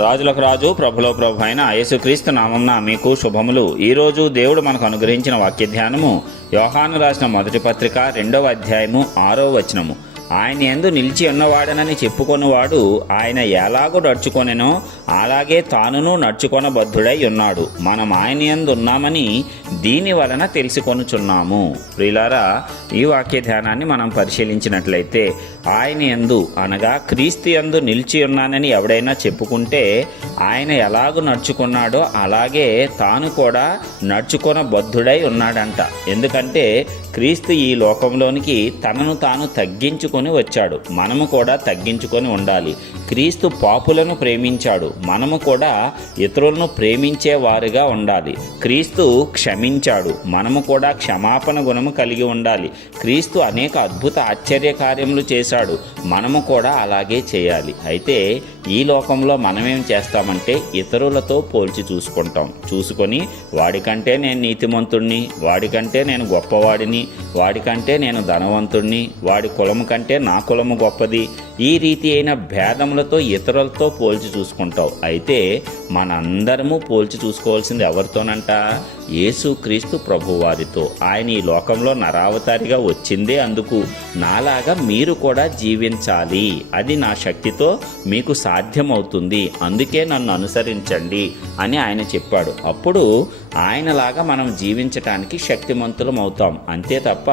రాజులకు రాజు ప్రభులో ప్రభు అయిన యేసుక్రీస్తు నామంన మీకు శుభములు. ఈరోజు దేవుడు మనకు అనుగ్రహించిన వాక్య ధ్యానము. యోహాను రాసిన మొదటి పత్రిక రెండవ అధ్యాయము ఆరో వచనము. ఆయన ఎందు నిలిచి ఉన్నవాడనని చెప్పుకొనివాడు ఆయన ఎలాగో నడుచుకొనెనో అలాగే తానును నడుచుకొనబద్ధుడై ఉన్నాడు. మనం ఆయన ఎందు ఉన్నామని దీని వలన తెలుసుకొనుచున్నాము. ప్రిలారా ఈ వాక్య ధ్యానాన్ని మనం పరిశీలించినట్లయితే ఆయన ఎందు అనగా క్రీస్తు యందు నిలిచి ఉన్నానని ఎవడైనా చెప్పుకుంటే ఆయన ఎలాగూ నడుచుకున్నాడో అలాగే తాను కూడా నడుచుకున్న బద్ధుడై ఉన్నాడంట. ఎందుకంటే క్రీస్తు ఈ లోకంలోనికి తనను తాను తగ్గించుకొని వచ్చాడు. మనము కూడా తగ్గించుకొని ఉండాలి. క్రీస్తు పాపులను ప్రేమించాడు. మనము కూడా ఇతరులను ప్రేమించే వారుగా ఉండాలి. క్రీస్తు క్షమించాడు. మనము కూడా క్షమాపణ గుణము కలిగి ఉండాలి. క్రీస్తు అనేక అద్భుత ఆశ్చర్య కార్యములు చేశాడు. మనము కూడా అలాగే చేయాలి. అయితే ఈ లోకంలో మనమేం చేస్తామంటే ఇతరులతో పోల్చి చూసుకుంటాం. చూసుకొని వాడికంటే నేను నీతిమంతుణ్ణి వాడికంటే నేను గొప్పవాడిని వాడికంటే నేను ధనవంతుణ్ణి వాడి కులము కంటే నా కులము గొప్పది. ఈ రీతి అయిన భేదములతో ఇతరులతో పోల్చి చూసుకుంటావు. అయితే మనందరము పోల్చి చూసుకోవాల్సింది ఎవరితోనంట? యేసుక్రీస్తు ప్రభువారితో ఆయన ఈ లోకంలో నరావతారిగా వచ్చిందే అందుకు నాలాగా మీరు కూడా జీవించాలి. అది నా శక్తితో మీకు సాధ్యమవుతుంది. అందుకే నన్ను అనుసరించండి అని ఆయన చెప్పాడు. అప్పుడు ఆయనలాగా మనం జీవించటానికి శక్తిమంతులం అవుతాం. అంతే తప్ప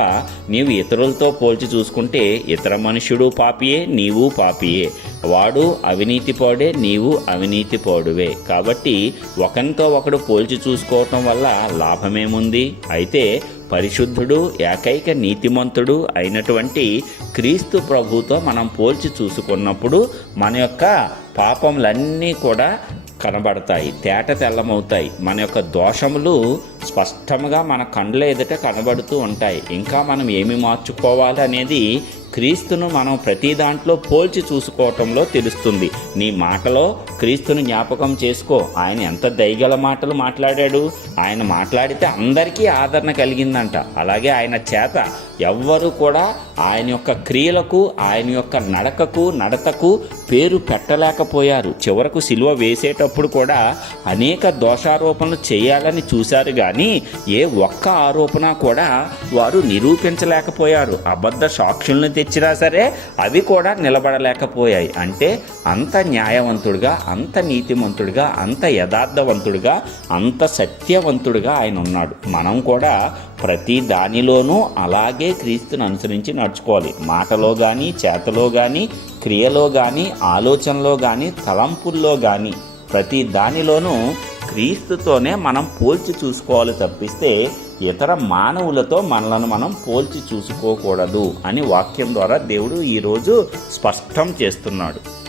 నీవు ఇతరులతో పోల్చి చూసుకుంటే ఇతర మనుషుడు పాపియే నీవు పాపియే. వాడు అవినీతి పోడే నీవు అవినీతి పోడువే. కాబట్టి ఒకరితో ఒకడు పోల్చి చూసుకోవటం వల్ల లాభమేముంది? అయితే పరిశుద్ధుడు ఏకైక నీతిమంతుడు అయినటువంటి క్రీస్తు ప్రభుతో మనం పోల్చి చూసుకున్నప్పుడు మన యొక్క పాపములన్నీ కూడా కనబడతాయి. తేట తెల్లమవుతాయి. మన యొక్క దోషములు స్పష్టంగా మన కండ్ల ఎదుట కనబడుతూ ఉంటాయి. ఇంకా మనం ఏమి మార్చుకోవాలి అనేది క్రీస్తును మనం ప్రతి దాంట్లో పోల్చి చూసుకోవటంలో తెలుస్తుంది. నీ మాటలో క్రీస్తును జ్ఞాపకం చేసుకో. ఆయన ఎంత దయగల మాటలు మాట్లాడాడు? ఆయన మాట్లాడితే అందరికీ ఆదరణ కలిగిందంట. అలాగే ఆయన చేత ఎవ్వరూ కూడా ఆయన యొక్క క్రియలకు ఆయన యొక్క నడకకు నడతకు పేరు పెట్టలేకపోయారు. చివరకు సిలువ వేసేటప్పుడు కూడా అనేక దోషారోపణలు చేయాలని చూశారు కానీ కానీ ఏ ఒక్క ఆరోపణ కూడా వారు నిరూపించలేకపోయారు. అబద్ధ సాక్షులను తెచ్చినా సరే అవి కూడా నిలబడలేకపోయాయి. అంటే అంత న్యాయవంతుడిగా అంత నీతిమంతుడిగా అంత యథార్థవంతుడిగా అంత సత్యవంతుడిగా ఆయన ఉన్నాడు. మనం కూడా ప్రతి దానిలోనూ అలాగే క్రీస్తుని అనుసరించి నడుచుకోవాలి. మాటలో కానీ చేతలో కానీ క్రియలో కానీ ఆలోచనలో కానీ తలంపుల్లో కానీ ప్రతి దానిలోనూ క్రీస్తుతోనే మనం పోల్చి చూసుకోవాలి తప్పిస్తే ఇతర మానవులతో మనలను మనం పోల్చి చూసుకోకూడదు అని వాక్యం ద్వారా దేవుడు ఈరోజు స్పష్టం చేస్తున్నాడు.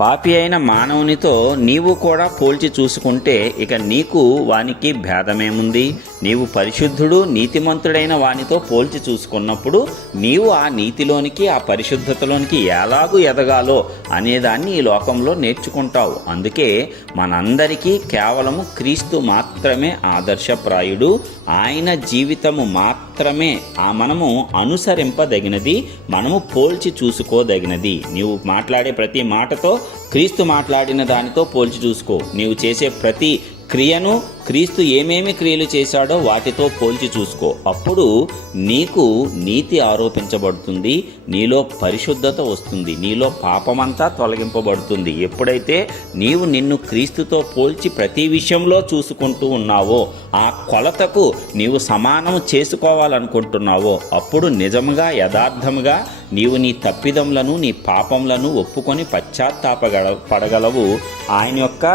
పాపి అయిన మానవునితో నీవు కూడా పోల్చి చూసుకుంటే ఇక నీకు వానికి భేదమేముంది? నీవు పరిశుద్ధుడు నీతిమంతుడైన వానితో పోల్చి చూసుకున్నప్పుడు నీవు ఆ నీతిలోనికి ఆ పరిశుద్ధతలోనికి ఎలాగూ ఎదగాలో అనేదాన్ని ఈ లోకంలో నేర్చుకుంటావు. అందుకే మనందరికీ కేవలము క్రీస్తు మాత్రమే ఆదర్శప్రాయుడు. ఆయన జీవితము మాత్రమే ఆ మనము అనుసరింపదగినది మనము పోల్చి చూసుకోదగినది. నీవు మాట్లాడే ప్రతి మాటతో క్రీస్తు మాట్లాడిన దానితో పోల్చి చూసుకో. నీవు చేసే ప్రతి క్రియను క్రీస్తు ఏమేమి క్రియలు చేశాడో వాటితో పోల్చి చూసుకో. అప్పుడు నీకు నీతి ఆరోపించబడుతుంది నీలో పరిశుద్ధత వస్తుంది నీలో పాపమంతా తొలగింపబడుతుంది. ఎప్పుడైతే నీవు నిన్ను క్రీస్తుతో పోల్చి ప్రతి విషయంలో చూసుకుంటూ ఉన్నావో ఆ కొలతకు నీవు సమానం చేసుకోవాలనుకుంటున్నావో అప్పుడు నిజముగా యథార్థముగా నీవు నీ తప్పిదములను నీ పాపములను ఒప్పుకొని పశ్చాత్తాప పడగలవు. ఆయన యొక్క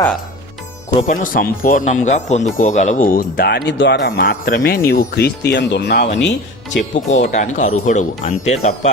కృపను సంపూర్ణంగా పొందుకోగలవు. దాని ద్వారా మాత్రమే నీవు క్రీస్తుయందున్నావని చెప్పుకోవటానికి అర్హుడవు. అంతే తప్ప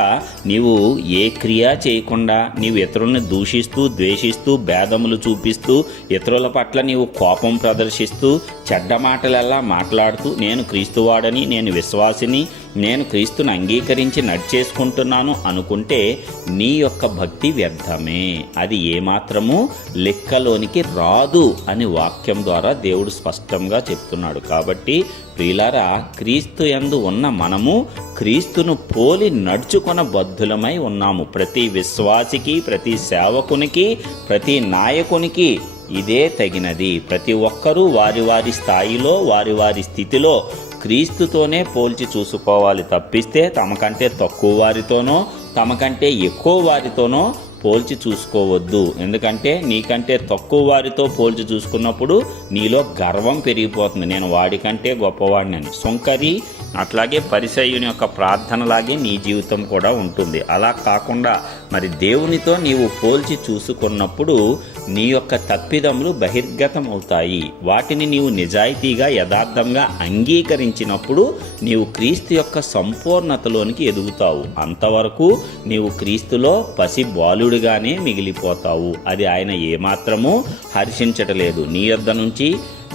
నీవు ఏ క్రియ చేయకుండా నీవు ఇతరుల్ని దూషిస్తూ ద్వేషిస్తూ భేదములు చూపిస్తూ ఇతరుల పట్ల నీవు కోపం ప్రదర్శిస్తూ చెడ్డ మాటలెల్లా మాట్లాడుతూ నేను క్రీస్తువాడని నేను విశ్వాసిని నేను క్రీస్తుని అంగీకరించి నడిచేసుకుంటున్నాను అనుకుంటే నీ యొక్క భక్తి వ్యర్థమే. అది ఏమాత్రము లెక్కలోనికి రాదు అని వాక్యం ద్వారా దేవుడు స్పష్టంగా చెప్తున్నాడు. కాబట్టి ప్రియులారా క్రీస్తు ఎందు ఉన్న మనము క్రీస్తును పోలి నడుచుకొన బద్ధులమై ఉన్నాము. ప్రతి విశ్వాసికి ప్రతి సేవకునికి ప్రతి నాయకునికి ఇదే తగినది. ప్రతి ఒక్కరూ వారి వారి స్థాయిలో వారి వారి స్థితిలో క్రీస్తుతోనే పోల్చి చూసుకోవాలి తప్పిస్తే తమకంటే తక్కువ వారితోనో తమకంటే ఎక్కువ వారితోనో పోల్చి చూసుకోవద్దు. ఎందుకంటే నీకంటే తక్కువ వారితో పోల్చి చూసుకున్నప్పుడు నీలో గర్వం పెరిగిపోతుంది. నేను వాడికంటే గొప్పవాడిని. సొంకరి అట్లాగే పరిసయుని యొక్క ప్రార్థనలాగే నీ జీవితం కూడా ఉంటుంది. అలా కాకుండా మరి దేవునితో నీవు పోల్చి చూసుకున్నప్పుడు నీ యొక్క తప్పిదములు బహిర్గతం అవుతాయి వాటిని నీవు నిజాయితీగా యథార్థంగా అంగీకరించినప్పుడు నీవు క్రీస్తు యొక్క సంపూర్ణతలోనికి ఎదుగుతావు. అంతవరకు నీవు క్రీస్తులో పసి బాలు బాలుడిగానే మిగిలిపోతావు. అది ఆయన ఏమాత్రమూ హర్షించటలేదు. నీ యొద్ద నుంచి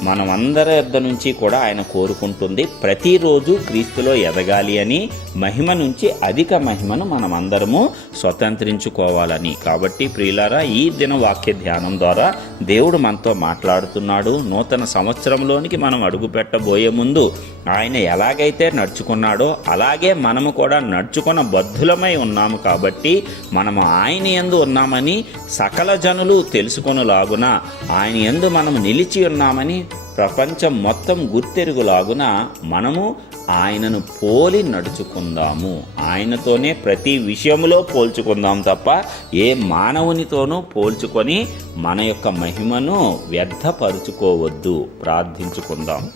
మనమందరి యొద్ద నుంచి కూడా ఆయన కోరుకుంటుంది ప్రతిరోజు క్రీస్తులో ఎదగాలి అని మహిమ నుంచి అధిక మహిమను మనమందరము స్వతంత్రించుకోవాలని. కాబట్టి ప్రియులారా ఈ దిన వాక్య ధ్యానం ద్వారా దేవుడు మనతో మాట్లాడుతున్నాడు. నూతన సంవత్సరంలోనికి మనం అడుగు పెట్టబోయే ముందు ఆయన ఎలాగైతే నడుచుకున్నాడో అలాగే మనము కూడా నడుచుకున్న బద్ధులమై ఉన్నాము కాబట్టి మనము ఆయన ఎందు ఉన్నామని సకల జనులు తెలుసుకొనలాగున ఆయన ఎందు మనము నిలిచి ఉన్నామని ప్రపంచం మొత్తం గుర్తెరుగులాగున మనము ఆయనను పోలి నడుచుకుందాము. ఆయనతోనే ప్రతి విషయంలో పోల్చుకుందాం తప్ప ఏ మానవునితోనూ పోల్చుకొని మన యొక్క మహిమను వ్యర్థపరుచుకోవద్దు. ప్రార్థించుకుందాం.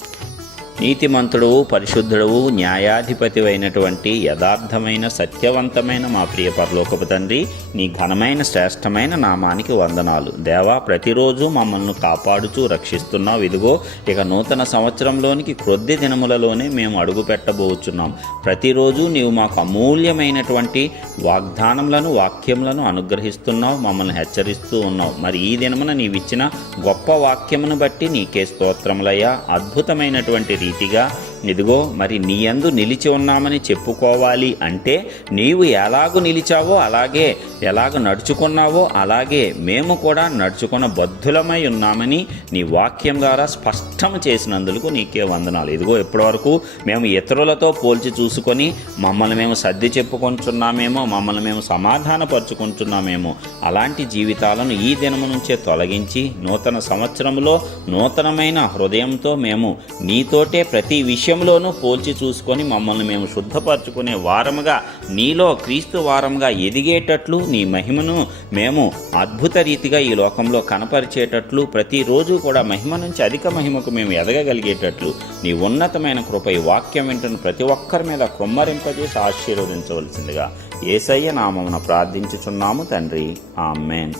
నీతిమంతుడు పరిశుద్ధుడు న్యాయాధిపతి అయినటువంటి యథార్థమైన సత్యవంతమైన మా ప్రియ పరలోకపు తండ్రి నీ ఘనమైన శ్రేష్టమైన నామానికి వందనాలు. దేవా ప్రతిరోజు మమ్మల్ని కాపాడుచూ రక్షిస్తున్నావు. ఇదిగో ఇక నూతన సంవత్సరంలోనికి క్రొద్ది దినములలోనే మేము అడుగు పెట్టబోచున్నాం. ప్రతిరోజు నీవు మాకు అమూల్యమైనటువంటి వాగ్దానములను వాక్యములను అనుగ్రహిస్తున్నావు. మమ్మల్ని హెచ్చరిస్తూ ఉన్నావు. మరి ఈ దినమున నీవిచ్చిన గొప్ప వాక్యమును బట్టి నీకే స్తోత్రములయ్యా. అద్భుతమైనటువంటి రీతిగా ఇదిగో మరి నీయందు నిలిచి ఉన్నామని చెప్పుకోవాలి అంటే నీవు ఎలాగూ నిలిచావో అలాగే ఎలాగ నడుచుకున్నావో అలాగే మేము కూడా నడుచుకున్న బద్ధులమై ఉన్నామని నీ వాక్యం ద్వారా స్పష్టం చేసినందుకు నీకే వందనాలు. ఇదిగో ఇప్పటివరకు మేము ఇతరులతో పోల్చి చూసుకొని మమ్మల్ని మేము సర్ది చెప్పుకుంటున్నామేమో మమ్మల్ని మేము సమాధానపరుచుకుంటున్నామేమో అలాంటి జీవితాలను ఈ దినము నుంచే తొలగించి నూతన సంవత్సరంలో నూతనమైన హృదయంతో మేము నీతోటే ప్రతి విషయం విషయంలోనూ పోల్చి చూసుకొని మమ్మల్ని మేము శుద్ధపరచుకునే వారముగా నీలో క్రీస్తు వారముగా ఎదిగేటట్లు నీ మహిమను మేము అద్భుత రీతిగా ఈ లోకంలో కనపరిచేటట్లు ప్రతిరోజు కూడా మహిమ నుంచి అధిక మహిమకు మేము ఎదగగలిగేటట్లు. నీ ఉన్నతమైన కృప ఈ వాక్యం వింటున్న ప్రతి ఒక్కరి మీద కుమ్మరింపజేసి ఆశీర్వదించవలసిందిగా ఏసయ్య నామమున ప్రార్థించుచున్నాము తండ్రి. ఆమెన్.